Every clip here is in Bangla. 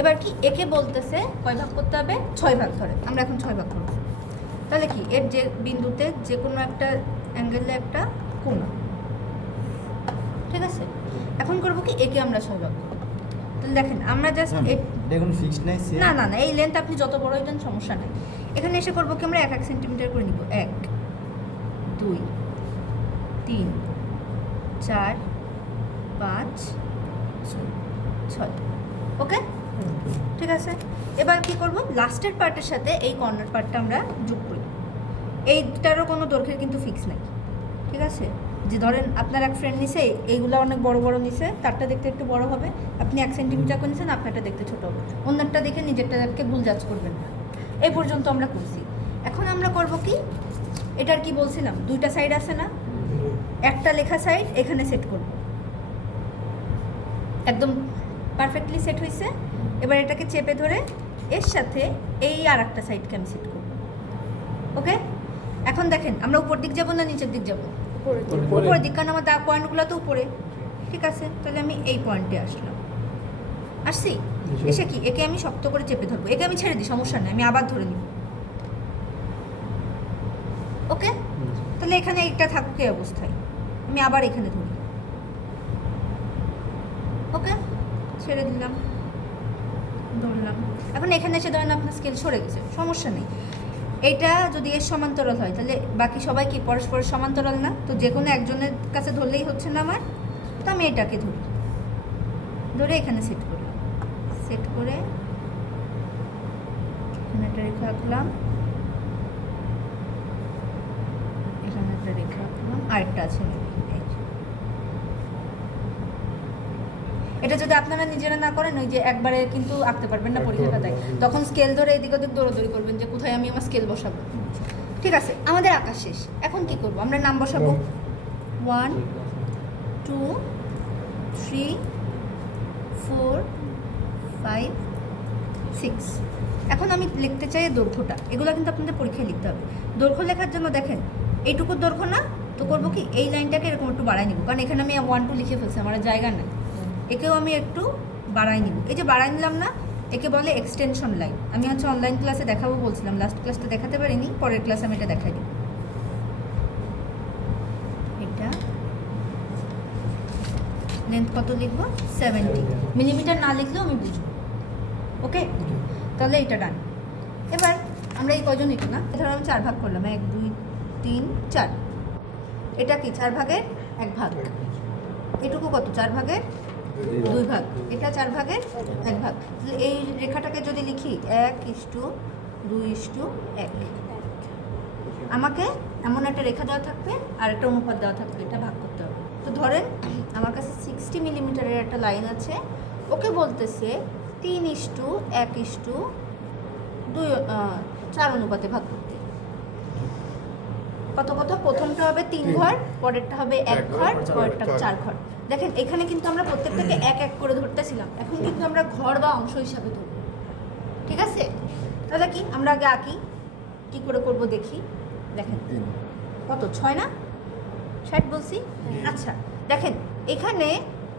এবার কি একে বলতেছে কয় ভাগ করতে হবে, 6 ভাগ ধরে। আমরা এখন 6 ভাগ করব। তাহলে কি এর যে বিন্দুতে যে কোনো একটা অ্যাঙ্গেলে একটা কোণ, ঠিক আছে। এখন করব কি একে আমরা 6 ভাগ করব। তাহলে দেখেন আমরা জাস্ট দেখুন ফিক্সড নাই না না না এই লেন্থ আপনি যত বড় দেন সমস্যা নাই। এখানে এসে করব কি আমরা 1 সেন্টিমিটার করে নিব। 1 2 3 4 5 6। ওকে, ঠিক আছে। এবার কি করব, লাস্টের পার্টের সাথে এই কর্নার পার্টটা আমরা যোগ করি। এইটারও কোনো দৈর্ঘ্যের কিন্তু ফিক্স নাই, ঠিক আছে। যে ধরেন আপনার এক ফ্রেন্ড নিছে, এইগুলো অনেক বড় বড় নিছে, তারটা দেখতে একটু বড় হবে, আপনি 1 সেন্টিমিটার করে নিছেন, আপনারটা দেখতে ছোট হবে। অন্যটা দেখে নিজেরটাকে ভুল জাজ করবেন না। এই পর্যন্ত আমরা করছি। এখন আমরা করব কি, এটার কি বলছিলাম, দুইটা সাইড আছে না, একটা লেখা সাইড এখানে সেট করব। একদম পারফেক্টলি সেট হয়েছে। এবার এটাকে চেপে ধরে এর সাথে এই আর একটা সাইডকে আমি সেট করব। ওকে, এখন দেখেন আমরা উপর দিক যাব না নিচের দিক যাব, উপরের দিক, কারণ আমার পয়েন্টগুলো তো উপরে, ঠিক আছে। তাহলে আমি এই পয়েন্টে আসছি, এসে কি একে আমি শক্ত করে চেপে ধরবো। একে আমি ছেড়ে দিই, সমস্যা নেই, আমি আবার ধরে নিব। ওকে, তাহলে এখানে একটা থাকুক এই অবস্থায়, আমি আবার এখানে ধরি। ওকে, ছেড়ে দিলাম, ধরলাম। এখন এখানে এসে ধরেন আপনার স্কেল সরে গেছে, সমস্যা নেই। এটা যদি এর সমান্তরাল হয় তাহলে বাকি সবাই কি পরস্পরের সমান্তরাল না, তো যে কোনো একজনের কাছে ধরলেই হচ্ছে না আমার। তো আমি এটাকে ধরি, ধরে এখানে সেট করি, সেট করে এখানে একটা রেখা আঁকলাম, এখানে একটা রেখা আঁকলাম, আরেকটা আছে এটা যদি আপনারা নিজেরা না করেন, ওই যে একবারে কিন্তু আঁকতে পারবেন না পরীক্ষা খাতায়, তখন স্কেল ধরে এদিক ওদিক দৌড়াদৌড়ি করবেন যে কোথায় আমি আমার স্কেল বসাবো। ঠিক আছে, আমাদের আঁকা শেষ। এখন কি করব, আমরা নাম বসাবো 1 2 3 4 5 6। এখন আমি লিখতে চাই দৈর্ঘ্যটা, এগুলো কিন্তু আপনাদের পরীক্ষায় লিখতে হবে। দৈর্ঘ্য লেখার জন্য দেখেন এইটুকুর দৈর্ঘ্য না, তো করবো কি এই লাইনটাকে এরকম একটু বাড়াই নিব, কারণ এখানে আমি 1 2 লিখে ফেলছি, আমার জায়গা নেই। একেও আমি একটু বাড়াই নিব। এই যে বাড়াই নিলাম না, একে বলে এক্সটেনশন লাইন। আমি হচ্ছে অনলাইন ক্লাসে দেখাবো বলছিলাম, লাস্ট ক্লাসটা দেখাতে পারিনি, পরের ক্লাসে আমি এটা দেখাই দিব। এটা লেন্থ কত লিখবো, 70 মিলিমিটার না লিখলেও আমি বুঝবো। ওকে, তাহলে এটা ডান। এবার আমরা এই কজন এটা না, ধরো আমি 4 ভাগ করলাম, 1 2 3 4। এটা কি 4 ভাগের 1 ভাগ, এটুকু কত 4 ভাগের 2 ভাগ, এটা 4 ভাগের 1 ভাগ। এই রেখাটাকে যদি লিখি 1:2:1, আমাকে এমন একটা রেখা দেওয়া থাকবে আর একটা অনুপাত দেওয়া থাকবে, এটা ভাগ করতে হবে। তো ধরেন আমার কাছে 60 মিলিমিটারের একটা লাইন আছে, ওকে বলতেছে 3:1:4 অনুপাতে ভাগ করতে। কত কত, প্রথমটা হবে 3 ঘর, পরেরটা হবে 1 ঘর, পরেরটা 4 ঘর। দেখেন এখানে কিন্তু আমরা প্রত্যেকটাকে 1 1 করে ধরতেছিলাম, এখন কিন্তু আমরা ঘর বা অংশ হিসাবে ধরব। ঠিক আছে, তাহলে কি আমরা আগে আঁকি, কি করে করব দেখি। দেখেন কত 6 না 60 বলছি। আচ্ছা দেখেন এখানে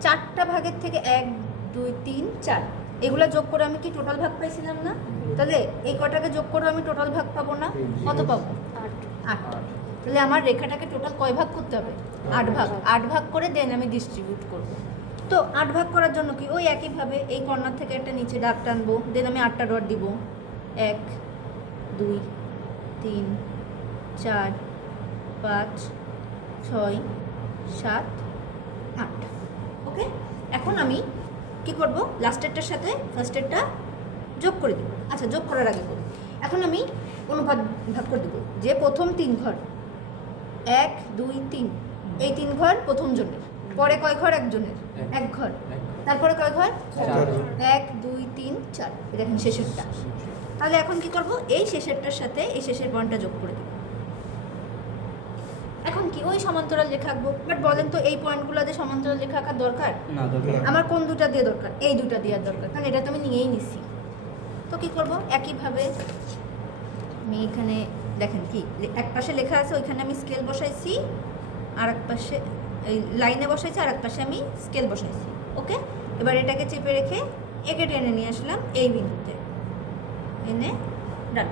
4টা ভাগের থেকে 1 2 3 4 এগুলা যোগ করে আমি কি টোটাল ভাগ পাইছিলাম না, তাহলে এই কটাকে যোগ করে আমি টোটাল ভাগ পাবো না, কত পাবো 8। তাহলে আমার রেখাটাকে টোটাল কয় ভাগ করতে হবে, 8 ভাগ। 8 ভাগ করে দেন আমি ডিস্ট্রিবিউট করব। তো 8 ভাগ করার জন্য কি ওই একইভাবে এই কর্নার থেকে একটা নিচে দাগ টানবো, দেন আমি 8টা ডট দিব, 1 2 3 4 5 6 7 8। ওকে, এখন আমি কি করব, লাস্টেরটার সাথে ফার্স্টেরটা যোগ করে দেব। আচ্ছা যোগ করার আগে করি, এখন আমি অনুপাত ভাগ করে দেবো, যে প্রথম 3 ঘর 1 2 3, এই 3 ঘর প্রথম জনের, পরে কয় ঘর একজনের 1 ঘর, তারপরে কয় ঘর 1 2 3 4, দেখেন শেষেরটা। তাহলে এখন কি করব, এই শেষেরটার সাথে এই শেষের পয়েন্টটা যোগ করে দেব। এখন কি ওই সমান্তরাল রেখা আঁকবো, বাট বলেন তো এই পয়েন্টগুলো যে সমান্তরাল রেখা আঁকার দরকার না, দরকার আমার কোন দুটা দিয়ে দরকার, এই দুটা দেওয়ার দরকার, কারণ এটা তো আমি নিয়েই নিছি। তো কি করব, একইভাবে আমি এখানে দেখেন কি এক পাশে লেখা আছে, ওইখানে আমি স্কেল বসাইছি, আর এক পাশে এই লাইনে বসাইছি, আর এক পাশে আমি স্কেল বসাইছি। ওকে, এবার এটাকে চেপে রেখে একে টেনে নিয়ে আসলাম এই বিন্দুতে, এনে ডান।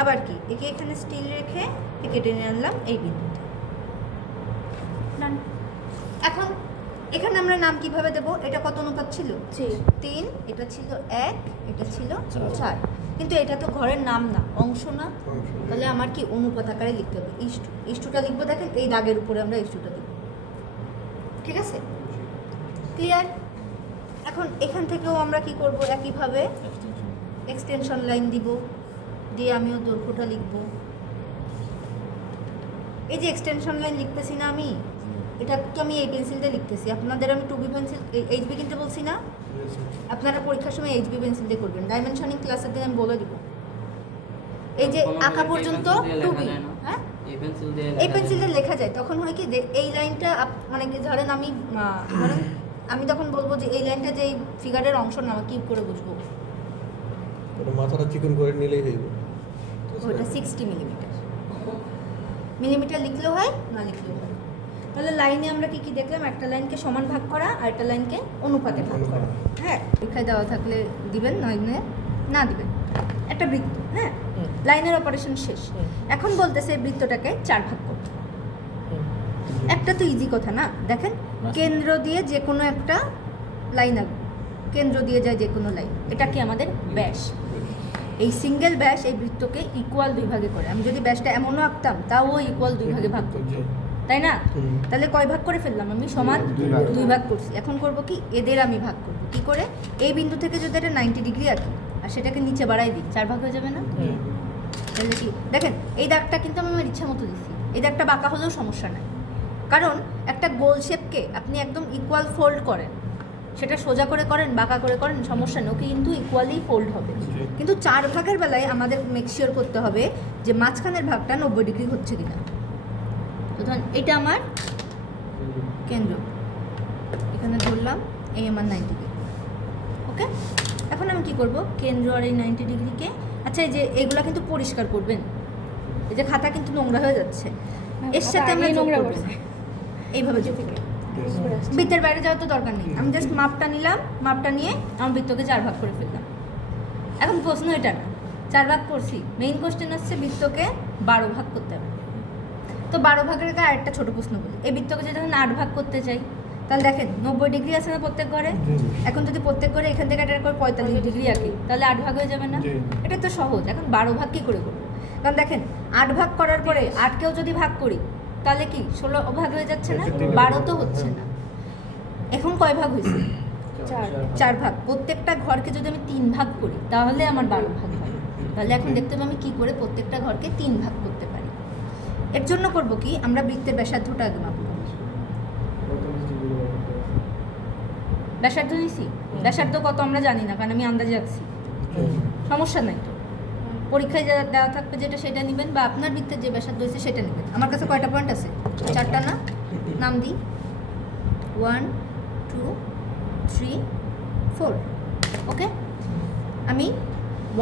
আবার কি একে এখানে স্টিল রেখে একে টেনে আনলাম এই বিন্দুতে, ডান। এখন এখানে আমরা নাম কিভাবে দেব? এটা কত অনুপাত ছিল? 3, এটা ছিল 1, এটা ছিল 4। কিন্তু এটা তো ঘরের নাম না, অংশ না, তাহলে আমার কি অনুপাত আকারে লিখতে হবে। ইস্টুটা লিখবো, দেখেন এই দাগের উপরে আমরা ইস্টুটা দেব, ঠিক আছে? ক্লিয়ার? এখন এখান থেকেও আমরা কি করব, একইভাবে এক্সটেনশন লাইন দিব, দিয়ে আমিও দৈর্ঘ্যটা লিখব। এই যে এক্সটেনশন লাইন লিখতেছি না আমি, এটা তো আমি এই পেন্সিল দিয়ে লিখতেছি, আপনাদের আমি 2B পেন্সিল এইচবি কিনতে বলছি না, আপনারা পরীক্ষার সময় এইচবি পেন্সিল দিয়ে করবেন। ডাইমেনশনিং ক্লাসের দিন আমি বলে দিব, এই যে আঁকা পর্যন্ত 2B, হ্যাঁ এই পেন্সিল দিয়ে লেখা যায়। তখন হয় কি এই লাইনটা মানে কি ধরেন আমি তখন বলবো যে এই লাইনটা যে এই ফিগারের অংশ না, কি করে বুঝবো? মাথাটা চিকন করে নিলেই হইব। ওটা 60 মিলিমিটার লিখলেও হয়, না লিখলেও হয়। তাহলে লাইনে আমরা কি কি দেখলাম? একটা লাইনকে সমান ভাগ করা আর একটা লাইনকে অনুপাতে ভাগ করা। হ্যাঁ, পরীক্ষায় দেওয়া থাকলে দিবেন, নইলে না দিবেন। একটা বৃত্ত, হ্যাঁ, লাইনের অপারেশন শেষ। এখন বলতেছে এই বৃত্তটাকে 4 ভাগ করতে। একটা তো ইজি কথা না, দেখেন কেন্দ্র দিয়ে যে কোনো একটা লাইন আঁকবো, কেন্দ্র দিয়ে যায় যে কোনো লাইন, এটা কি আমাদের ব্যাস। এই সিঙ্গেল ব্যাস এই বৃত্তকে ইকুয়াল 2 ভাগে করে। আমি যদি ব্যাসটা এমনও আঁকতাম তাও ইকুয়াল 2 ভাগে ভাগ করতো, তাই না? তাহলে কয় ভাগ করে ফেললাম আমি? সমান 2 ভাগ করছি। এখন করব কি, এদের আমি ভাগ করব কি করে? এই বিন্দু থেকে যদি এটা 90 ডিগ্রি আঁকি আর সেটাকে নিচে বাড়াই দিই, 4 ভাগ হয়ে যাবে না? তাহলে কি দেখেন, এই দাগটা কিন্তু আমি আমার ইচ্ছা মতো দিচ্ছি, এই দাগটা বাঁকা হলেও সমস্যা নাই, কারণ একটা গোল শেপকে আপনি একদম ইকুয়াল ফোল্ড করেন, সেটা সোজা করে করেন বাঁকা করে করেন সমস্যা নেই, ওকে কিন্তু ইকুয়ালি ফোল্ড হবে। কিন্তু 4 ভাগের বেলায় আমাদের মেকশিওর করতে হবে যে মাঝখানের ভাগটা 90 ডিগ্রি হচ্ছে কিনা। তো ধরুন এটা আমার কেন্দ্র, এখানে ধরলাম এই আমার 90 ডিগ্রি, ওকে। এখন আমি কি করব, কেন্দ্র আর এই 90 ডিগ্রিকে, আচ্ছা এই যে এইগুলা কিন্তু পরিষ্কার করবেন, এই যে খাতা কিন্তু নোংরা হয়ে যাচ্ছে, এর সাথে আমরা নোংরা করছি এইভাবে যোগ করে। বৃত্তের বাইরে যাওয়ার তো দরকার নেই, আমি জাস্ট মাপটা নিলাম, মাপটা নিয়ে আমার বৃত্তকে 4 ভাগ করে ফেললাম। এখন প্রশ্ন এটা না 4 ভাগ করছি, মেইন কোশ্চেন হচ্ছে বৃত্তকে 12 ভাগ করতে হবে। তো 12 ভাগের আগে আরেকটা ছোটো প্রশ্ন বলি, এই বৃত্তকে যদি আমি 8 ভাগ করতে চাই, তাহলে দেখেন 90 ডিগ্রি আছে না প্রত্যেক ঘরে, এখন যদি প্রত্যেক ঘরে এখান থেকে একটা করে 45 ডিগ্রি আঁকি, তাহলে 8 ভাগ হয়ে যাবে না? এটা তো সহজ। এখন 12 ভাগ কী করে করবো? কারণ দেখেন 8 ভাগ করার পরে 8কেও যদি ভাগ করি তাহলে কি 16 ভাগ হয়ে যাচ্ছে না, 12 তো হচ্ছে না। এখন কয় ভাগ হয়েছে? 4 ভাগ। প্রত্যেকটা ঘরকে যদি আমি 3 ভাগ করি তাহলে আমার 12 ভাগ হয়। তাহলে এখন দেখতে হবে আমি কী করে প্রত্যেকটা ঘরকে 3 ভাগ করতে পারি। এর জন্য করব কি, আমরা বৃত্তের ব্যাসার্ধটা আগে মাপব। ব্যাসার্ধ নিছি, ব্যাসার্ধ কত আমরা জানি না, কারণ আমি আন্দাজে আঁকছি, সমস্যা নাই। তো পরীক্ষায় যা দেওয়া থাকবে যেটা সেটা নেবেন, বা আপনার বৃত্তের যে ব্যাসার্ধ হয়েছে সেটা নেবেন। আমার কাছে কয়টা পয়েন্ট আছে? 4টা না? নাম দিই 1 2 3 4, ওকে। আমি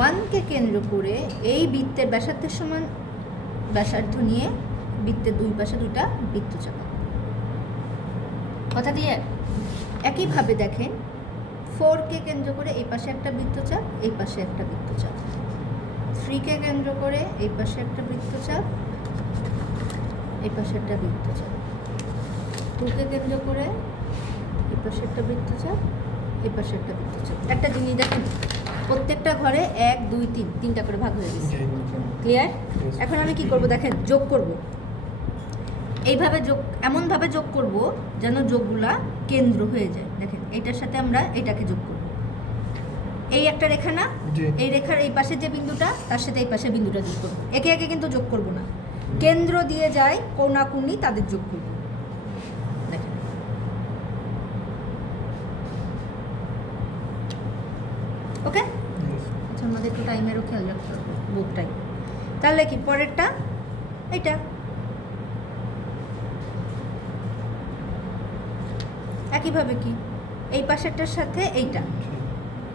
1কে কেন্দ্র করে এই বৃত্তের ব্যাসার্ধের সমান ব্যাসার্ধ নিয়ে বৃত্তের 2 পাশে 2টা বৃত্ত চাপা, কথা দিয়ে। একইভাবে দেখেন 4কে কেন্দ্র করে এই পাশে একটা বৃত্তচাপ, এই পাশে একটা বৃত্তচাপ। 3কে কেন্দ্র করে এই পাশে একটা বৃত্তচাপ, এই পাশে একটা বৃত্তচাপ। 2কে কেন্দ্র করে এই পাশে একটা বৃত্তচাপ, এই পাশে একটা বৃত্তচাপ। একটা জিনিস দেখেন, প্রত্যেকটা ঘরে 1 2 3 3টা করে ভাগ হয়ে গেছে, ক্লিয়ার? এখন আমি কি করব, দেখেন যোগ করব, এইভাবে যোগ, এমনভাবে যোগ করব যেন যোগগুলা কেন্দ্র হয়ে যায়। দেখেন এইটার সাথে আমরা এটাকে যোগ করব, এই একটা রেখা না, এই রেখার এই পাশে যে বিন্দুটা তার সাথে এই পাশে বিন্দুটা যোগ করব। একে একে কিন্তু যোগ করব না, কেন্দ্র দিয়ে যায় কোণাকুণি তাদের যোগ করব। দেখেন ওকে। আচ্ছা, আমাদের একটু টাইমেরও খেয়াল রাখতে হবে, বুক টাইম। তাহলে কি পরেরটা এটা, একইভাবে কি এই পাশেরটার সাথে এইটা,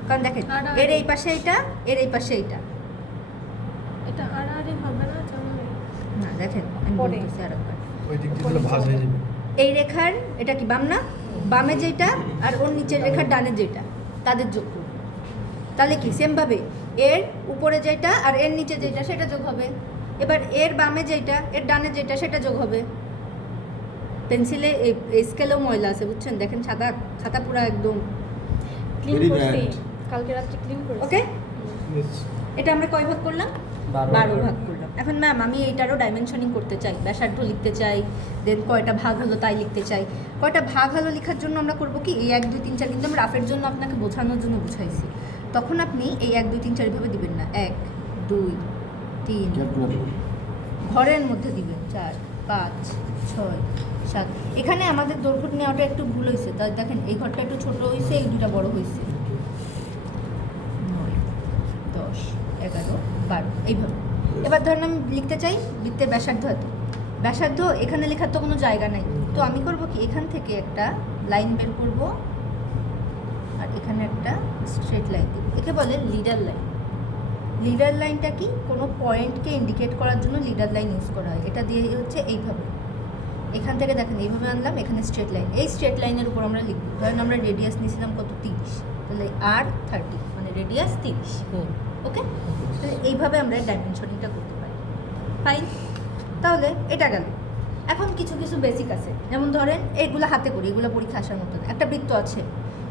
কারণ দেখেন এর এই পাশে এইটা, এর এই পাশে এইটা, এটা আড়াআড়ি হবে না? না দেখেন আমি বলতেছি আরেকবার, ওই দিক দিয়ে ভাঁজ হয়ে যাবে। এই রেখার এটা কি বাম না, বামে যেটা আর ওর নিচের রেখার ডানে যেটা, তাদের যোগ করব। তাহলে কি সেমভাবে এর উপরে যেটা আর এর নিচে যেটা সেটা যোগ হবে। এবার এর বামে যেটা এর ডানে যেটা সেটা যোগ হবে। পেন্সিলে স্কেলেও ময়লা আছে বুঝছেন, দেখেন খাতা পুরো একদম ক্লিন Very করছি bad. কালকে রাত্রে ক্লিন করছি। ওকে। এটা আমরা কয় ভাগ করলাম? 12 ভাগ করলাম। এখন ম্যাম আমি এইটারও ডাইমেনশনিং করতে চাই, ব্যাসার্ধ লিখতে চাই, দেন কয়টা ভাগ হলো তাই লিখতে চাই। কয়টা ভাগ হলো লেখার জন্য আমরা করব কি, এই 1 2 3 4 কিন্তু আমরা রাফের জন্য আপনাকে বোঝানোর জন্য বুঝাইছি। তখন আপনি এই 1 2 3 4 এইভাবে দিবেন না, 1 2 3 ঘরের মধ্যে দিবেন 4 5 6 7। এখানে আমাদের দৈর্ঘ্য নেওয়াটা একটু ভুল হয়েছে, তাই দেখেন এই ঘরটা একটু ছোট হয়েছে, এই দুটা বড় হয়েছে। 9 10 11 12 এইভাবে। এবার ধরেন আমি লিখতে চাই বৃত্তের ব্যাসার্ধ এত। ব্যাসার্ধ এখানে লেখার তো কোনো জায়গা নাই, তো আমি করব কি এখান থেকে একটা লাইন বের করব আর এখানে একটা স্ট্রেট লাইন দিব। একে বলে লিডার লাইন। লিডার লাইনটা কি, কোনো পয়েন্টকে ইন্ডিকেট করার জন্য লিডার লাইন ইউজ করা হয়। এটা দিয়ে হচ্ছে এইভাবে, এখান থেকে দেখেন এইভাবে আনলাম, এখানে স্ট্রেট লাইন। এই স্ট্রেট লাইনের উপর আমরা লিখব। ধরেন আমরা রেডিয়াস নিয়েছিলাম কত, 30, তাহলে আর 30 মানে রেডিয়াস 30। ওকে, তাহলে এইভাবে আমরা ডাইমেনশনিংটা করতে পারি। ফাইন, তাহলে এটা গেল। এখন কিছু কিছু বেসিক আছে, যেমন ধরেন এইগুলো হাতে করি, এগুলো পরীক্ষা আসার মতন। একটা বৃত্ত আছে,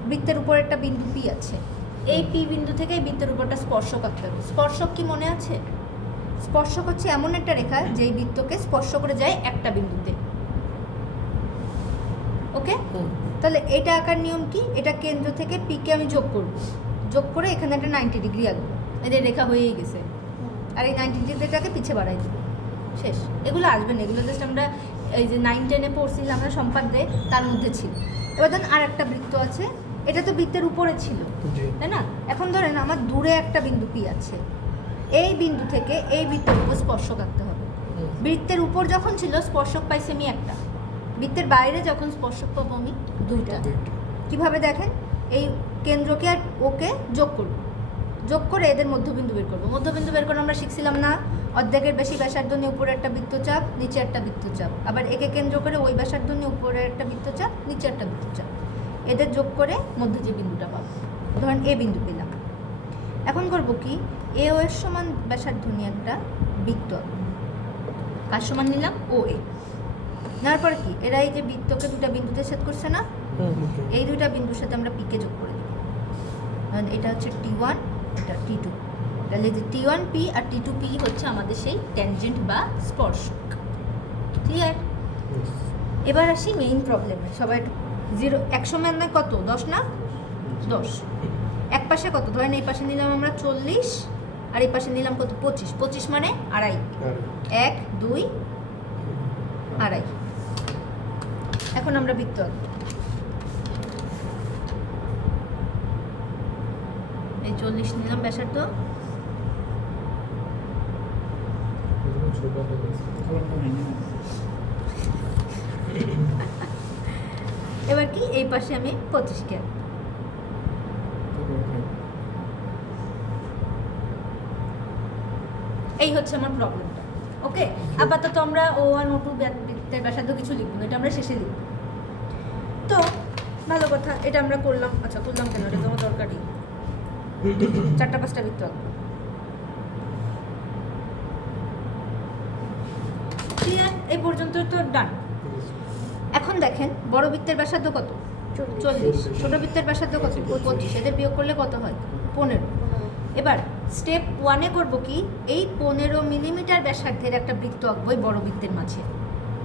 বৃত্তের উপর একটা বিন্দু পি আছে। এই পি বিন্দু থেকে এই বৃত্তের উপরটা স্পর্শক আঁকতে হবে। স্পর্শক কি মনে আছে? স্পর্শক হচ্ছে এমন একটা রেখা যেই বৃত্তকে স্পর্শ করে যায় একটা বিন্দুতে। ওকে, তাহলে এটা আঁকার নিয়ম কি, এটা কেন্দ্র থেকে পিকে আমি যোগ করব, যোগ করে এখানে একটা 90 ডিগ্রি আঁকবো। এদের রেখা হয়েই গেছে, আর এই 90 ডিগ্রিটাকে পিছে বাড়াই দেবো, শেষ। এগুলো আসবে না, এগুলো জাস্ট আমরা এই যে 9 10-এ পড়ছিলাম আমরা সম্পাদ দেয় তার মধ্যে ছিল। এবার ধরেন আর একটা বৃত্ত আছে, এটা তো বৃত্তের উপরে ছিল তাই না। এখন ধরেন আমার দূরে একটা বিন্দু পি আছে, এই বিন্দু থেকে এই বৃত্তের উপর স্পর্শক আঁকতে হবে। বৃত্তের উপর যখন ছিল স্পর্শক পাইছি আমি একটা, বৃত্তের বাইরে যখন স্পর্শক পাবো আমি দুইটা। কিভাবে দেখেন, এই কেন্দ্রকে আর ওকে যোগ করব, যোগ করে এদের মধ্যবিন্দু বের করবো। মধ্যবিন্দু বের করে আমরা শিখছিলাম না, অর্ধেকের বেশি ব্যাসার্ধ নিয়ে উপরে একটা বৃত্তচাপ, নিচে একটা বৃত্তচাপ। আবার একে কেন্দ্র করে ওই ব্যাসার্ধ নিয়ে উপরে একটা বৃত্তচাপ, নিচে একটা বৃত্তচাপ। এদের যোগ করে মধ্যে যে বিন্দুটা পাবো, ধরেন এ বিন্দু পেলাম। এখন করব কি, এ ও এর সমান ব্যাসার্ধ নিয়ে একটা বৃত্ত আঁকবো। কার সমান নিলাম? ও এ। নেওয়ার পর কি, এরা এই যে বৃত্তকে দুটা বিন্দুতে ছেদ করছে না, এই দুইটা বিন্দুর সাথে আমরা পিকে যোগ করে দেব। এটা হচ্ছে T1, এটা T2। তাহলে যে T1P আর T2P হচ্ছে আমাদের সেই ট্যানজেন্ট বা স্পর্শক। ক্লিয়ার? এবার আসি মেইন প্রবলেমে। সবাই 0 100 মান না কত, 10 না 10। এক পাশে কত, ধরেন এই পাশে নিলাম আমরা 40 আর এই পাশে নিলাম কত, 25। 25 মানে আড়াই, 1 2 আড়াই। এখন আমরা বৃত্ত আঁকবো। এই 40 নিলাম ব্যাসার্ধ, এবার কি এই পাশে আমি 25 কে এই হচ্ছে আমার প্রবলেমটা। ওকে, আপাতত আমরা O1 O2 বৃত্তের ব্যাসার্ধ কিছু লিখব না, এটা আমরা শেষে লিখব। তো ভালো কথা, এটা আমরা করলাম। আচ্ছা করলাম কেন, এটা তোমার দরকারই। 4টা 5টা বৃত্ত আঁকবো। ক্লিয়ার? এই পর্যন্ত তো ডান। এখন দেখেন বড় বৃত্তের ব্যাসার্ধ কত, 40। ছোট বৃত্তের ব্যাসার্ধ কত, 25। এদের বিয়োগ করলে কত হয়, 15। এবার স্টেপ 1-এ করব কি, এই 15 মিলিমিটার ব্যাসার্ধের একটা বৃত্ত আঁকবো এই বড় বৃত্তের মাঝে।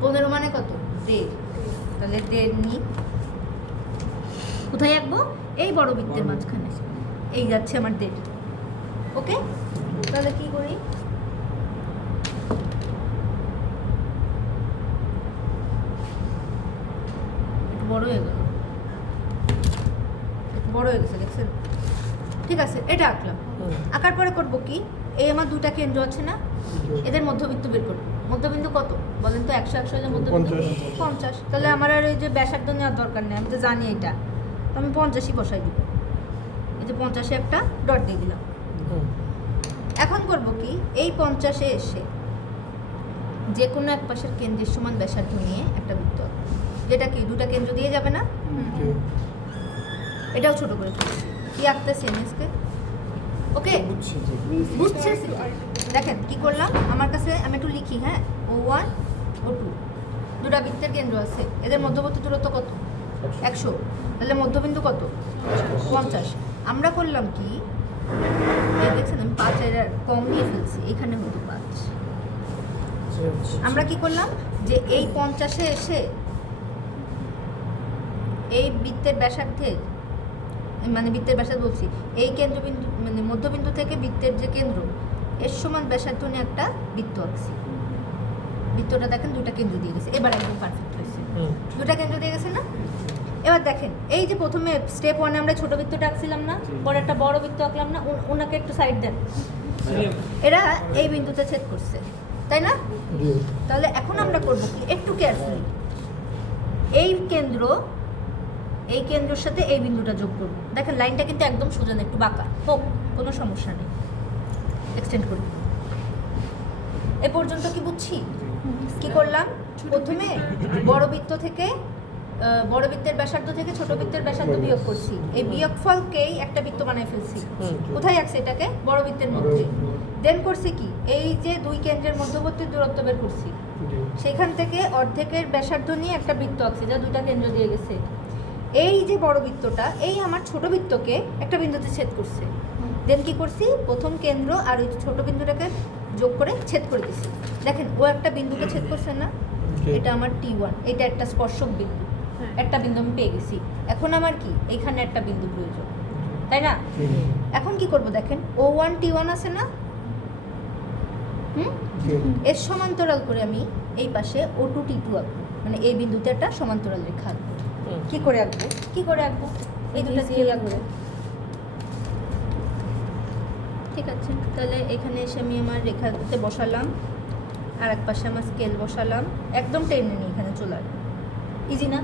15 মানে কত, 1.5। তাহলে 1.5 নিই, কোথায় আঁকবো, এই বড় বৃত্তের মাঝখানে। এই যাচ্ছে আমার 1.5। ওকে, তাহলে কি করি, বড় হয়ে গেল, বড় হয়ে গেছে দেখছেন। ঠিক আছে, এটা আঁকলাম। আঁকার পরে করব কি, এই আমার দুটা কেন্দ্র আছে না, এদের মধ্যবিন্দু বের করবো। মধ্যবিন্দু কত বলেন তো, 100 100 হলে মধ্যবিন্দু 50। তাহলে আমার আর এই যে ব্যাসার্ধ নেওয়ার দরকার নেই, আমি তো জানি এটা, তো আমি 50ই বসাই দিব। এই যে 50-এ একটা ডট দিয়ে দিলাম। এখন করব কি, এই 50-এ এসে যে কোনো এক পাশের কেন্দ্রের সমান ব্যাসার্ধ নিয়ে একটা বৃত্ত আঁকবো। যেটা কি দুটা কেন্দ্র দিয়ে যাবে না, এটাও ছোট করে ফেলছি। কি আঁকতেছি এমএসকে? ওকে বুঝছি বুঝছেন? দেখেন কি করলাম, আমার কাছে আমি একটু লিখি, হ্যাঁ, O1 O2 দুটা বৃত্তের কেন্দ্র আছে, এদের মধ্যবর্তী দূরত্ব কত? 100। তাহলে মধ্যবিন্দু কত? 50। আমরা করলাম কি, এই দেখছেন আমি 5 এর কম নিয়ে ফেলছি, এখানে হলো 5। আমরা কি করলাম যে এই 50-এ এসে এই বৃত্তের ব্যাসার্ধে, মানে বৃত্তের ব্যাসার্ধ বলছি, এই কেন্দ্রবিন্দু মানে মধ্যবিন্দু থেকে বৃত্তের যে কেন্দ্র এর সমান ব্যাসার্ধ নিয়ে একটা বৃত্ত আঁকছি। বৃত্তটা দেখেন দুটা কেন্দ্র দিয়ে গেছে, এবার একদম পারফেক্ট হয়েছে। দুটা কেন্দ্র দিয়ে গেছে না? এবার দেখেন এই যে প্রথমে স্টেপ 1-এ আমরা ছোট বৃত্তটা আঁকছিলাম না, পরে একটা বড় বৃত্ত আঁকলাম না, ওনাকে একটু সাইড দেন। এরা এই বিন্দুতে ছেদ করছে, তাই না? তাহলে এখন আমরা করবো কি, একটু কেয়ারফুলি এই কেন্দ্রের সাথে এই বিন্দুটা যোগ করবো। দেখেন লাইনটা কিন্তু একদম সোজা না, একটু বাঁকা হোক, কোনো সমস্যা নেই, এক্সটেন্ড করি। এ পর্যন্ত কি বুঝছি? কি করলাম, প্রথমে বড় বৃত্ত থেকে বড় বৃত্তের ব্যাসার্ধ থেকে ছোট বৃত্তের ব্যাসার্ধ বিয়োগ করছি, এই বিয়োগফলকেই একটা বৃত্ত বানায় ফেলছি। কোথায় আছে এটাকে? বড় বৃত্তের মধ্যে। দেন করছি কি, এই যে দুই কেন্দ্রের মধ্যবর্তী দূরত্ব বের করছি, সেখান থেকে অর্ধেকের ব্যাসার্ধ নিয়ে একটা বৃত্ত আঁকছি যা দুটা কেন্দ্র দিয়ে গেছে। এই যে বড় বৃত্তটা এই আমার ছোট বৃত্তকে একটা বিন্দুতে ছেদ করছে। দেন কি করছি, প্রথম কেন্দ্র আর ওই ছোট বিন্দুটাকে যোগ করে ছেদ করে দিছি। দেখেন ও একটা বিন্দুকে ছেদ করছে না, এটা আমার T1, এটা একটা স্পর্শক বিন্দু, একটা বিন্দু আমি পেয়ে গেছি। এখন আমার কি, এখানে একটা বিন্দু প্রয়োজন, তাই না? এখন কি করব, দেখেন O1 T1 আছে না, এর সমান্তরাল করে আমি এই পাশে O2 T2 আঁকবো, মানে এই বিন্দুতে একটা সমান্তরাল রেখা আঁকবো। কি করে আঁকবো? এই দুটো দিয়ে আঁকবো। ঠিক আছে, তাহলে এখানে এসে আমি আমার রেখাতে বসালাম, আর এক পাশে আমার স্কেল বসালাম, একদম টেনে নিই এখানে চলে আসবে, ইজি না?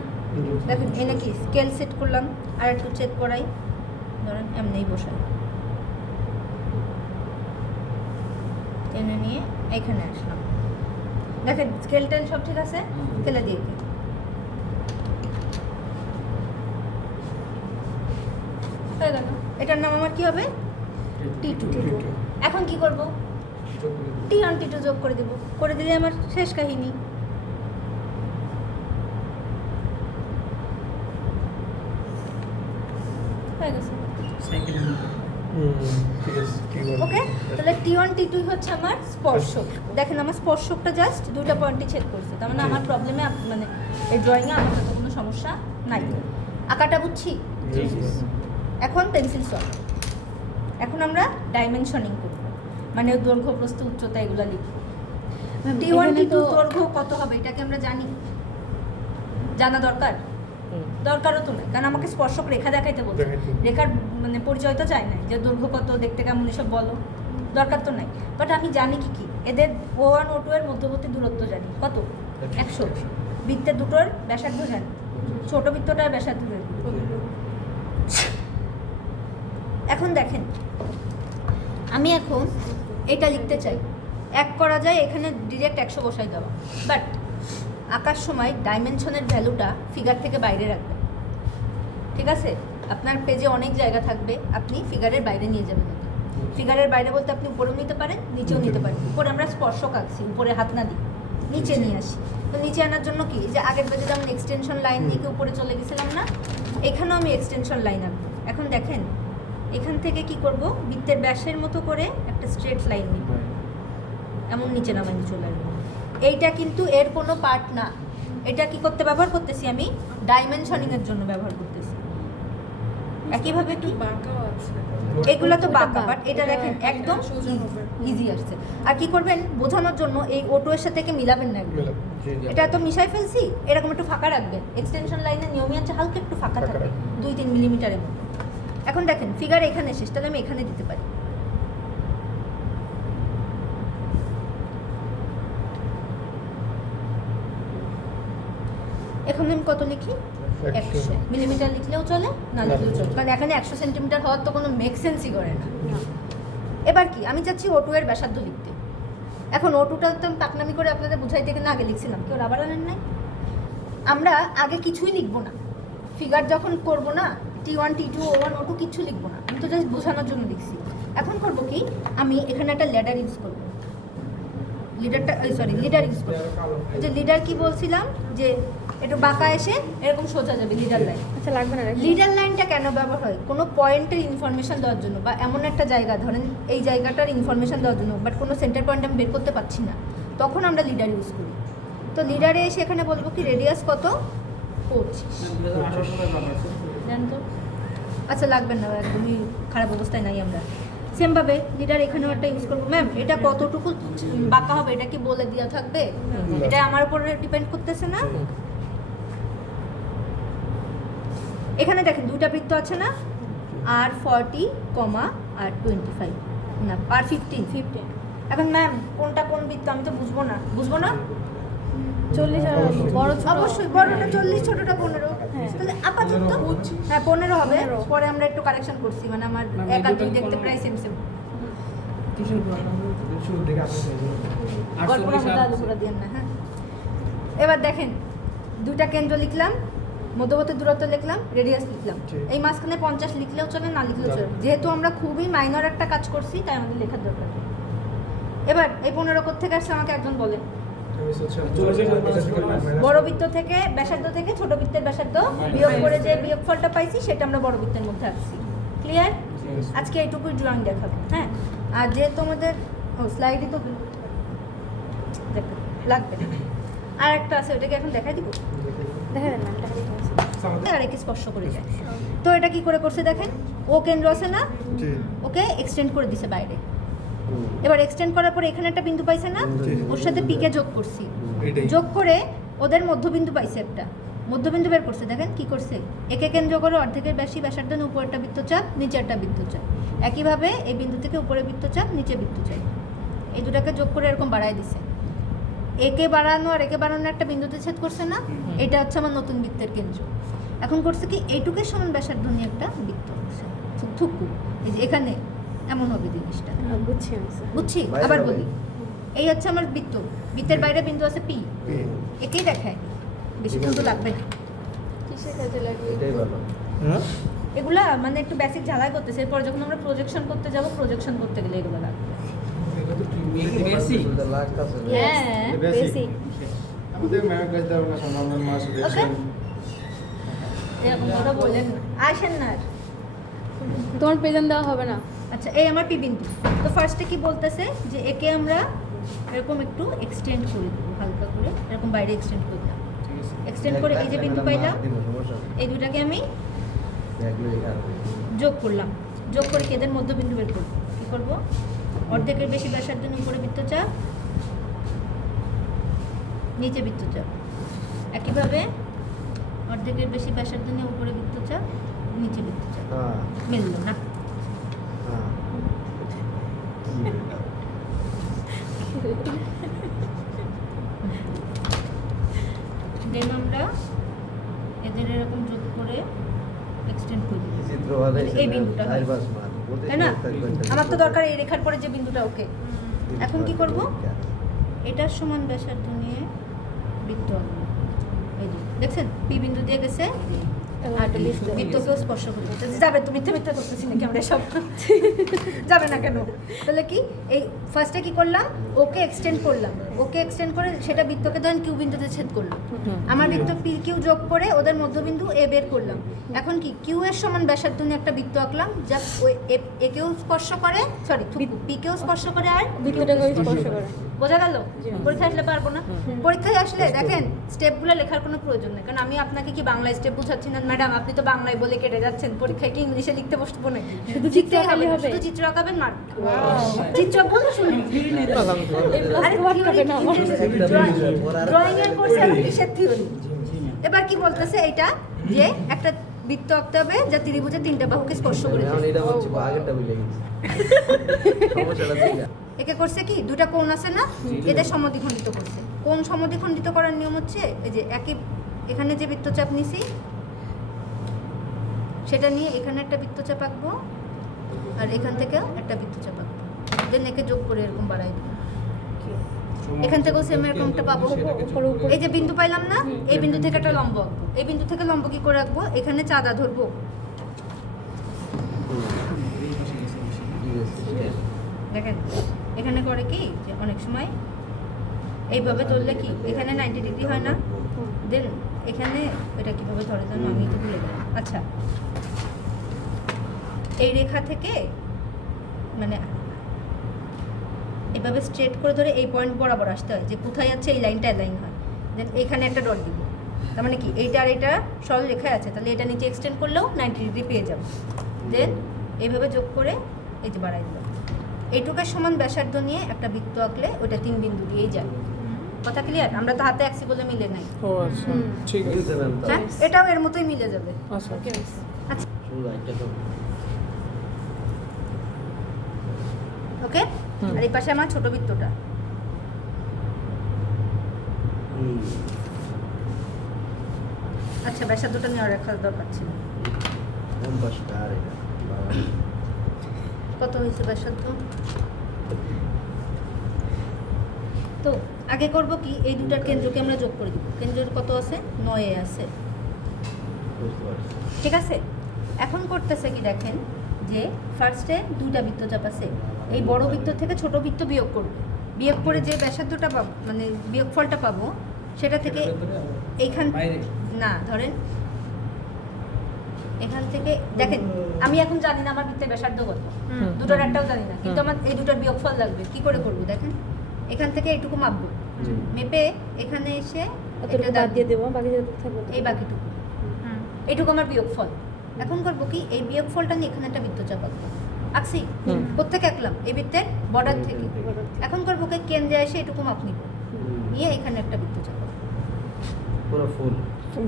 দেখেন এনে কি স্কেল সেট করলাম, আর একটু চেক করাই, ধরেন এমনিই বসাই, টেনে নিয়ে এখানে আসলাম। দেখেন স্কেল টেন সব ঠিক আছে, ফেলে দিয়ে হয়ে গেল। এটার নাম আমার কি হবে? T2। এখন কি করব, T1 T2 যোগ করে দেব, করে দিলে আমার শেষ কাহিনী। হয়ে গেছে, ওকে। তাহলে T1 T2 হচ্ছে আমার স্পর্শক। দেখেন আমার স্পর্শকটা জাস্ট দুটো পয়েন্টে ছেদ করছে, তার মানে আমার প্রবলেমে মানে এই ড্রয়িংয়ে আমার তো কোনো সমস্যা নাই। আঁকাটা বুঝছি? এখন পেন্সিল সলভ। এখন আমরা ডাইমেনশনিং করব, মানে দৈর্ঘ্য প্রস্থ উচ্চতা এগুলো লিখব। T1 T2 দৈর্ঘ্য কত হবে এটাকে আমরা জানি, জানা দরকারও তো নয়, কারণ আমাকে স্পর্শক রেখা দেখাইতে বলছে, রেখার মানে পরিচয় তো চাই না যে দৈর্ঘ্য কত, দেখতে কেমন, এসব বলো, দরকার তো নাই। বাট আমি জানি কি এদের O1 O2 এর মধ্যবর্তী দূরত্ব জানি কত, 100। বৃত্তের দুটোর ব্যাসার্ধ জানি, ছোট বৃত্তটার ব্যাসার্ধ জানি। এখন দেখেন আমি এখন এটা লিখতে চাই, এক করা যায় এখানে ডিরেক্ট 100 বসাই দেওয়া, বাট আঁকার সময় ডাইমেনশনের ভ্যালুটা ফিগার থেকে বাইরে রাখবেন, ঠিক আছে? আপনার পেজে অনেক জায়গা থাকবে, আপনি ফিগারের বাইরে নিয়ে যাবেন। ফিগারের বাইরে বলতে আপনি উপরেও নিতে পারেন, নিচেও নিতে পারেন। উপরে আমরা স্পর্শক আঁকছি, উপরে হাত না দিই, নিচে নিয়ে আসি। তো নিচে আনার জন্য কি, যে আগের পেজে যেমন এক্সটেনশন লাইন নিয়ে উপরে চলে গেছিলাম না, এখানেও আমি এক্সটেনশন লাইন আঁকবো। এখন দেখেন এখান থেকে কি করব, বৃত্তের ব্যাসের মতো করে একটা স্ট্রেট লাইন নিব, এমন নিচে নামানি চলে আসবো। এইটা কিন্তু এর কোনো পার্ট না, এটা কি করতে ব্যবহার করতেছি, আমি ডাইমেনশনিংয়ের জন্য ব্যবহার করতেছি। একইভাবে কি এগুলো তো বাঁকা, বাট এটা দেখেন একদম ইজি আসছে। আর কি করবেন বোঝানোর জন্য, এই O2 এর সাথে মিলাবেন না একদম, এটা তো মিশাই ফেলছি, এরকম একটু ফাঁকা রাখবেন। এক্সটেনশন লাইনের নিয়মই আছে হালকা একটু ফাঁকা থাকবে, 2-3 মিলিমিটারের মতো। এখন দেখেন ফিগার এখানে শেষ, তাহলে আমি এখানে দিতে পারি। এখন আমি কত লিখি, 100 মিলিমিটার লিখলেও চলে, না লিখলেও চলে, কারণ এখানে 100 সেন্টিমিটার হওয়ার তো কোনো মেক সেন্সই করে না। এবার কি, আমি চাচ্ছি O2 এর ব্যাসার্ধ লিখতে। এখন O2টা তো আমি পাকনামি করে আপনাদের বুঝাইতে না আগে লিখছিলাম, কেউ রাবার আনেন নাই। আমরা আগে কিছুই লিখবো না, ফিগার যখন করবো না T1 T2 O1 O2 কিচ্ছু লিখবো না, আমি তো জাস্ট বোঝানোর জন্য লিখছি। এখন করবো কি, আমি এখানে একটা ল্যাডার ইউজ করবো, লিডার ইউজ করবো। যে লিডার কি বলছিলাম, যে একটু বাঁকা এসে এরকম সোজা যাবে লিডার লাইন। আচ্ছা লাগবে না রাখি। লিডার লাইনটা কেন ব্যবহার হয়? কোনো পয়েন্টের ইনফরমেশন দেওয়ার জন্য, বা এমন একটা জায়গা, ধরেন এই জায়গাটার ইনফরমেশন দেওয়ার জন্য, বাট কোনো সেন্টার পয়েন্ট আমি বের করতে পারছি না, তখন আমরা লিডার ইউজ করি। তো লিডারে এসে এখানে বলবো কি রেডিয়াস কত, 25। দেন তো। আচ্ছা লাগবে না, একদমই খারাপ অবস্থায় নাই আমরা। সেমভাবে লিডার এখানেও একটা ইউজ করবো। ম্যাম এটা কতটুকু বাঁকা হবে এটা কি বলে দেওয়া থাকবে? এটা আমার উপরে ডিপেন্ড করতেছে না। এখানে দেখেন দুইটা বৃত্ত আছে না, আর 40, আর 25 না আর 15। এখন ম্যাম কোনটা কোন বৃত্ত আমি তো বুঝবো না 40 আর বড় ছোট। অবশ্যই বড়টা 40, ছোটটা 15। হ্যাঁ। তাহলে আপাতত হ্যাঁ 15 হবে। 15 পরে আমরা একটু কারেকশন করছি, মানে আমার এক আর দুই দেখতে প্রায় সেম গল্পটা মধ্যে আলু করে দিয়েন না। হ্যাঁ এবার দেখেন দুইটা কেন্দ্র লিখলাম, মধ্যবর্তী দূরত্ব লিখলাম, রেডিয়াস লিখলাম। ঠিক। এই মাঝখানে 50 লিখলেও চলে, না লিখলেও চলে। যেহেতু আমরা খুবই মাইনর একটা কাজ করছি, তাই আমাদের লেখার দরকার নেই। এবার এই 15 কোত্থেকে আসছে আমাকে একজন বলেন। বড় বৃত্ত থেকে, ব্যাসার্ধ থেকে ছোট বৃত্তের ব্যাসার্ধ বিয়োগ করে যে বিয়োগফলটা পাইছি সেটা আমরা বড় বৃত্তের মধ্যে আসছি। ক্লিয়ার? আজকে এইটুকুই ড্রয়িং দেখাবো। হ্যাঁ আর যে তোমাদের স্লাইডই তো দেখো লাগবে। আর একটা আছে, ওটাকে এখন দেখাই দিব। দেখা দেন ম্যাম, দেখা দিতে আছে। আর একে স্পর্শ করে যায়। তো এটা কি করে করছে দেখেন, ও কেন্দ্র আছে না, ওকে এক্সটেন্ড করে দিছে বাইরে। এবার এক্সটেন্ড করার পরে এখানে একটা বিন্দু পাইছে না, ওর সাথে পিকে যোগ করছি। যোগ করে ওদের মধ্যবিন্দু পাইছে একটা, মধ্যবিন্দু বের করছে। দেখেন কি করছে, একে কেন্দ্র করে অর্ধেকের বেশি ব্যাসার্ধ, উপরে একটা বৃত্তচাপ, নিচে একটা বৃত্তচাপ। একইভাবে এই বিন্দু থেকে উপরে বৃত্তচাপ, নিচে বৃত্তচাপ, এই দুটাকে যোগ করে এরকম বাড়ায় দিছে। একে বাড়ানো আর একে বাড়ানো একটা বিন্দুতে ছেদ করছে না, এটা হচ্ছে আমার নতুন বৃত্তের কেন্দ্র। এখন করছে কি, এইটুকের সমান ব্যাসার্ধ নিয়ে একটা বৃত্ত করছে, থুকু। এই যে এখানে এমন হবে জিনিসটা, বুঝছি আমি স্যার। বুঝছি? আবার বলি, এই হচ্ছে আমার বৃত্ত, বৃত্তের বাইরে বিন্দু আছে পি, একেই দেখায়, বেশি কিন্তু লাগবে না। কিসের কাজে লাগবে? এগুলা মানে একটু বেসিক ঝালাই করতেছে, এরপর যখন আমরা প্রজেকশন করতে যাব, প্রজেকশন করতে গেলে এগুলো লাগবে। হ্যাঁ বেসিক। ওকে, এরকম ওরা বললেন না, আসেন না আর। তোমার প্রেজেন্ট দেওয়া হবে না। আচ্ছা এই আমার পি বিন্দু। তো ফার্স্টে কি বলতেছে, যে একে আমরা এরকম একটু এক্সটেন্ড করে দেবো, হালকা করে এরকম বাইরে এক্সটেন্ড করে দিলাম। এক্সটেন্ড করে এই যে বিন্দু পাইলাম, এই দুটাকে আমি যোগ করলাম। যোগ করে কি এদের মধ্যবিন্দু বের করবো। কী করবো, অর্ধেকের বেশি ব্যাসার্ধ নিয়ে উপরে বৃত্তচাপ, নিচে বৃত্তচাপ। একইভাবে অর্ধেকের বেশি ব্যাসার্ধ নিয়ে উপরে বৃত্তচাপ, নিচে বৃত্তচাপ। মিলল না? দেন আমরা এদের এরকম যোগ করে এক্সটেন্ড করে দিই এই বিন্দুটা, তাই না? আমার তো দরকার এই রেখার পরে যে বিন্দুটা। ওকে, এখন কি করব, এটার সমান ব্যাসার্ধ নিয়ে বৃত্ত আঁকবো। এই যে দেখছেন পি বিন্দু দিয়ে গেছে, আর বৃত্তকেও স্পর্শ করবে। যাবে তো, মিথ্যে মিথ্যে করতেছি নাকি আমরা সব? যাবে না কেন? তাহলে কি, এই ফার্স্টে কি করলাম, ওকে এক্সটেন্ড করলাম। ওকে এক্সটেন্ড করে সেটা বৃত্তকে ধরেন কিউ বিন্দুতে ছেদ করলাম। আমার বৃত্ত পি কিউ যোগ করে ওদের মধ্যবিন্দু এ বের করলাম। এখন কি, কিউ এর সমান ব্যাসার্ধ নিয়ে একটা বৃত্ত আঁকলাম, যা ওই একেও স্পর্শ করে, সরি পিকেও স্পর্শ করে, আর বৃত্তটাকে স্পর্শ করে। বোঝা গেল? পরীক্ষায় আসলে পারবো না। পরীক্ষায় আসলে দেখেন স্টেপগুলো লেখার কোনো প্রয়োজন নেই, কারণ আমি আপনাকে কি বাংলায় স্টেপ বোঝাচ্ছি না ম্যাডাম, আপনি তো বাংলায় বলে কেটে যাচ্ছেন। পরীক্ষায় কি ইংলিশে লিখতে বসবো নাকি? শুধু চিত্র আঁকালে হবে? শুধু চিত্র আঁকাবেন, মার্ক। চিত্র আঁকাবো, শুনুন। ড্রয়িং এর কোর্সে আর কিসের থিওরি? এবার কি বলতেছে এইটা, যে একটা বৃত্ত আঁকতে হবে যা ত্রিভুজের তিনটা বাহুকে স্পর্শ করে দেয়। একে করছে কি, দুটা কোণ আছে না, এদের সমদ্বিখণ্ডিত করছে। কোণ সমদ্বিখণ্ডিত করার নিয়ম হচ্ছে, এই যে একই এখানে যে বৃত্তচাপ নিছি সেটা নিয়ে এখানে একটা বৃত্তচাপ আঁকবো, আর এখান থেকে একটা বৃত্তচাপ আঁকবো। দেন একে যোগ করে এরকম বাড়াই দেবো। এখান থেকেও সেম এরকমটা পাবো। এই যে বিন্দু পাইলাম না, এই বিন্দু থেকে একটা লম্ব আঁকবো। এই বিন্দু থেকে লম্ব কি করে আঁকবো, এখানে চাঁদা ধরবো, দেখেন এখানে করে কি যে অনেক সময় এইভাবে ধরলে কি এখানে 90 ডিগ্রি হয় না, দেন এখানে এটা কিভাবে ধরে জানো আমি তো ভুলে গেলাম। আচ্ছা, এই রেখা থেকে মানে এভাবে স্ট্রেট করে ধরে এই পয়েন্ট বরাবর আসতে হয়, যে কোথায় আছে এই লাইনটা অ্যালাইন হয়। দেন এখানে একটা ডট দিব, তার মানে কি এইটা আর এটা সরল রেখায় আছে, তাহলে এটা নিচে এক্সটেন্ড করলেও 90 ডিগ্রি পেয়ে যাবে। দেন এইভাবে যোগ করে এই যে বাড়াই দিলাম। এইটুকের সমান ব্যাসার্ধ নিয়ে একটা বৃত্ত আঁকলে ওটা 3 বিন্দু দিয়েই যায়। কথা ক্লিয়ার? আমরা তো হাতে আঁকছি বলে মিলে নাই। ও আচ্ছা ঠিক আছে হ্যাঁ, এটাও এর মতোই মিলে যাবে। আচ্ছা আচ্ছা, শুধু লাইটটা তো ওকে। হুম। আর এই পাশে আমার ছোট বৃত্তটা। আচ্ছা, ব্যাসার্ধটা নেওয়ার রাখার দরকার ছিল। কম্পাসটা আর এটা কত হয়েছে ব্যাসার্ধ? তো আগে করব কি, এই দুটার কেন্দ্রকে আমরা যোগ করে দিব। কেন্দ্রের কত আছে? 9 আছে, বুঝতে পারছি। ঠিক আছে। এখন করতেছে কি দেখেন, যে ফার্স্টে দুইটা বৃত্তচাপ আছে, এই বড় বৃত্ত থেকে ছোট বৃত্ত বিয়োগ করবে। বিয়োগ করে যে ব্যাসার্ধটা পাবো, মানে বিয়োগফলটা পাবো, সেটা থেকে এইখান না ধরেন এখান থেকে দেখেন, আমি এখন জানি না আমার বৃত্তের ব্যাসার্ধ কত, দুটোর একটাও জানি না, কিন্তু আমার এই দুটোর বিয়োগফল লাগবে। কি করে করবো দেখেন, এখান থেকে এইটুকু মাপবো, মেপে এখানে এসে অতটুকু এটা বাদ দিয়ে দেবো, বাকি যেটুকু থাকবে এই বাকিটুকু, এইটুকু আমার বিয়োগফল। এখন করবো কি, এই বিয়োগফলটা নিয়ে এখানে একটা বৃত্তচাপ আঁকবো। আঁকছি, হুম। কোত্থেকে আঁকলাম? এই বৃত্তের বর্ডার থেকে। এখন করবো কি, কেন্দ্রে এসে এটুকু মাপ নিব, নিয়ে এখানে একটা বৃত্তচাপ আঁকবো। পুরো ফুল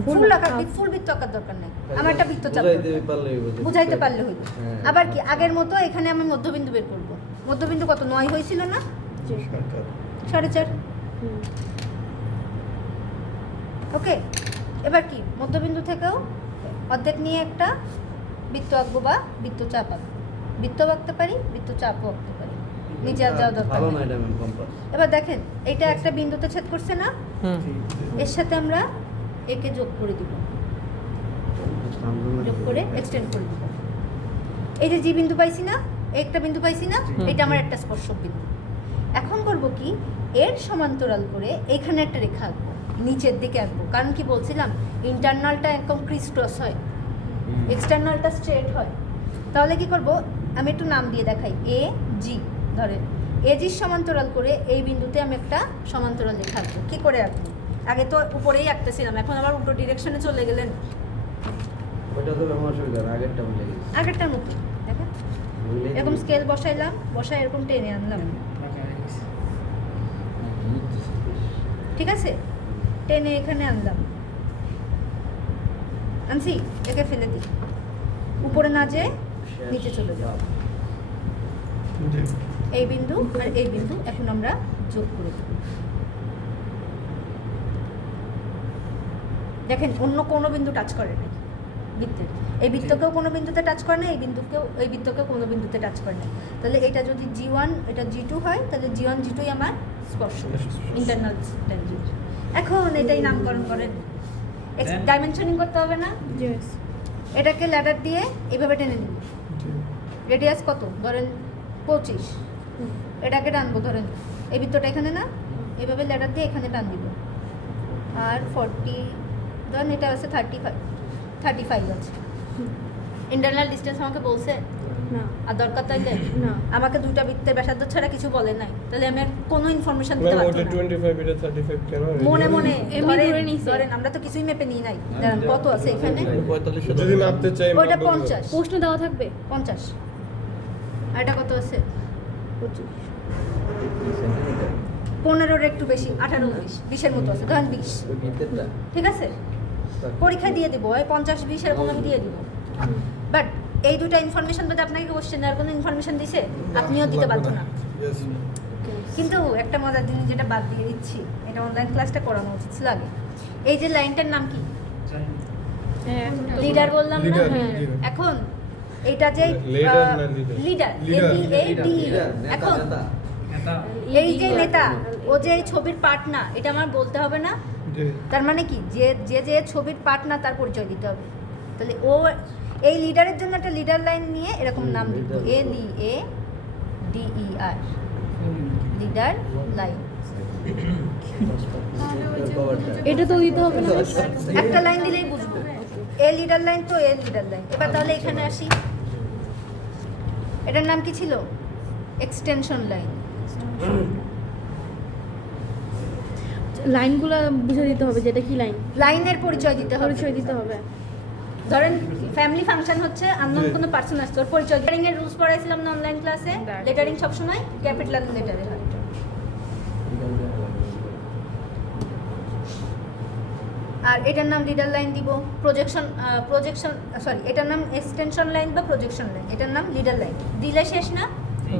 ফুল আঁকার ফুল বৃত্ত আঁকার দরকার নেই, আমার একটা বৃত্তচাপ বুঝাইতে দরকার। পারলেই বুঝাইতে পারলে হইল। হ্যাঁ। আবার কি, আগের মতো এখানে আমি মধ্যবিন্দু বের করব। মধ্যবিন্দু কত? 9 হয়েছিল না? 4.5। ওকে, এবার কি, মধ্যবিন্দু থেকেও অর্ধেক নিয়ে একটা বৃত্ত আঁকবো বা বৃত্তচাপ আঁকবো। বৃত্ত আঁকতে পারি, বৃত্তচাপও আঁকতে পারি, নিচে আর যাওয়া দরকার ভালো না নেই। এটা ম্যাম কম্পাস। এবার দেখেন, এইটা একটা বিন্দুতে ছেদ করছে না, এর সাথে আমরা একে যোগ করে দিব, যোগ করে এক্সটেন্ড করে দিব। এই যে জি বিন্দু পাইছি না, একটা বিন্দু পাইছি না, এটা আমার একটা স্পর্শক বিন্দু। এখন করব কি, এর সমান্তরাল করে এখানে একটা রেখা আঁকবো, নিচের দিকে আঁকবো। কারণ কি বলছিলাম, ইন্টারনালটা একদম ক্রিস ক্রস হয়, এক্সটার্নালটা স্ট্রেট হয়। তাহলে কি করব, আমি একটু নাম দিয়ে দেখাই। এ জি, ধরেন এ জির সমান্তরাল করে এই বিন্দুতে আমি একটা সমান্তরাল রেখা আঁকবো। কী করে আঁকবো? আগে তো উপরেই আঁকতেছিলাম, এখন আবার উল্টো ডিরেকশনে চলে গেলেন। ওইটা তো ব্যবহার শুরু করেন আগেরটা ভুলে গেছি। আগেরটার মতো দেখেন, ভুলে এরকম গেছি। স্কেল বসাইলাম, বসাই এরকম টেনে আনলাম, ঠিক আছে? টেনে এখানে আনলাম, আনছি, একে ফেলে দিই, উপরে না যেয়ে নিচে চলে যাও। এই বিন্দু আর এই বিন্দু এখন আমরা যোগ করে দেব। দেখেন, অন্য কোনো বিন্দু টাচ করে নাই বৃত্তের। এই বৃত্তকেও কোনো বিন্দুতে টাচ করে না, এই বিন্দুকেও, এই বৃত্তকেও কোনো বিন্দুতে টাচ করে না। তাহলে এটা যদি G1 এটা G2 হয়, তাহলে G1 G2ই আমার স্পর্শ, ইন্টারনাল ট্যানজেন্ট। এখন এটাই নামকরণ করেন, ডাইমেনশনিং করতে হবে না। এটাকে ল্যাডার দিয়ে এইভাবে টেনে নিন। রেডিয়াস কত? ধরেন 25, এটাকে টানবো, ধরেন এই বৃত্তটা এখানে না, এইভাবে ল্যাডার দিয়ে এখানে টান দিব। আর 40, ধরেন এটা আছে 35 আছে। ইন্টারনাল ডিস্টেন্স আমাকে বলছে না, আর দরকার তাইলে না। আমাকে দুইটা বৃত্তের ব্যাসার্ধ ছাড়া কিছু বলে নাই, তাহলে আমি আর কোনো ইনফরমেশন দিতে ম্যাম পারবো ওটা না। 25 এটা 35 কেন? মনে মনে এমনি ধরে নিছে। ধরেন আমরা তো কিছুই মেপে নিই নাই। দাঁড়ান, কত আছে এখানে? 45 যদি মাপতে চাই ওইটা মাপবো। 50, প্রশ্ন দেওয়া থাকবে 50। আর এটা কত আছে? 25। 15-এর একটু বেশি, 18, 20-এর মতো আছে, ধরেন 20, ওই ভিতরটা ঠিক আছে? পরীক্ষা দিয়ে দিব, ওই 50-20 এরকম আমি দিয়ে দিব। বাট এই দুটো ইনফরমেশন বাদে আপনাকে কোশ্চেন আর কোনো ইনফরমেশন দিছে, আপনিও দিতে বাধ্য না। কিন্তু একটা মজার জিনিস যেটা বাদ দিয়ে দিচ্ছি, এটা অনলাইন ক্লাসটা করানো উচিত ছিল আগে। এই যে লাইনটার নাম কি? হ্যাঁ, এখন তো লিডার বললাম না? Leader, হ্যাঁ। leader। এখন এটা যে Leader না leader? লিডার, লিডার এখন নেতা এই যে নেতা, ও যে এই ছবির পার্ট না, এটা আমার বলতে হবে না। তার মানে কি, যে যে যে ছবির পার্ট না তার পরিচয় দিতে হবে। তাহলে ও এই লিডারের জন্য একটা লিডার লাইন নিয়ে এরকম নাম দিব, leader। এ DER লিডার লাইন। এটা তো দিতে হবে না? একটা লাইন দিলেই বুঝবো এ লিডার লাইন তো এ লিডার লাইন। এবার তাহলে এখানে আসি, এটার নাম কি ছিল? Extension line. লাইনগুলো বুঝে দিতে হবে যেটা কি লাইন, লাইনের পরিচয় দিতে হবে। পরিচয় দিতে হবে। ধরেন ফ্যামিলি ফাংশন হচ্ছে আননোন কোনো পার্সন আসছে, ওর পরিচয়। লেটারিং এর রুলস পড়াইছিলাম না অনলাইন ক্লাসে? লেটারিং সবসময় ক্যাপিটাল লেটারে হয়। আর এটার নাম লিডার লাইন দিব। প্রজেকশন সরি, এটার নাম এক্সটেনশন লাইন বা প্রজেকশন লাইন, এটার নাম লিডার লাইন। দিলে শেষ না,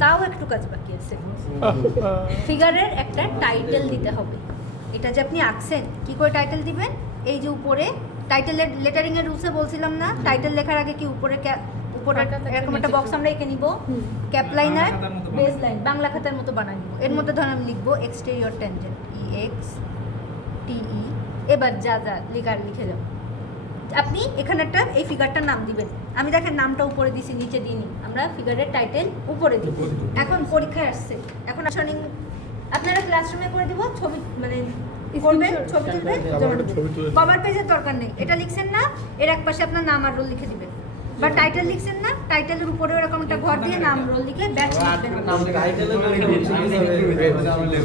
তাও একটু কাজ বাকি আছে। ফিগারের একটা টাইটেল দিতে হবে। এটা যে আপনি আঁকছেন, কি করে টাইটেল দিবেন? এই যে উপরে টাইটেলের লেটারিং এর রুলসে বলছিলাম না, টাইটেল লেখার আগে কি উপরে উপরে এরকম একটা বক্স আমরা এঁকে নিব, ক্যাপ লাইন আর বেস লাইন বাংলা খাতার মতো বানাই নিব। এর মধ্যে ধরুন আমি লিখবো এক্সটেরিয়র ট্যানজেন্ট EXTE। এবার যা যা লেখার লিখে যাও। আপনি এখানে একটা এই ফিগারটার নাম দিবেন। আমি দেখেন নামটা উপরে দিছি, নিচে দিইনি। আমরা ফিগারের টাইটেল উপরে দিব। এখন পরীক্ষায় আসছে, এখন আসনিং আপনারা ক্লাসরুমে করে দিব। ছবি মানে করবেন, ছবি তুলবেন, কভার পেজের দরকার নেই। এটা লিখছেন না, এর এক পাশে আপনার নাম আর রোল লিখে দিবেন। বা টাইটেল লিখছেন না, টাইটেলের উপরে এরকম একটা ঘর দিয়ে নাম রোল লিখে ব্যাচ লিখবেন।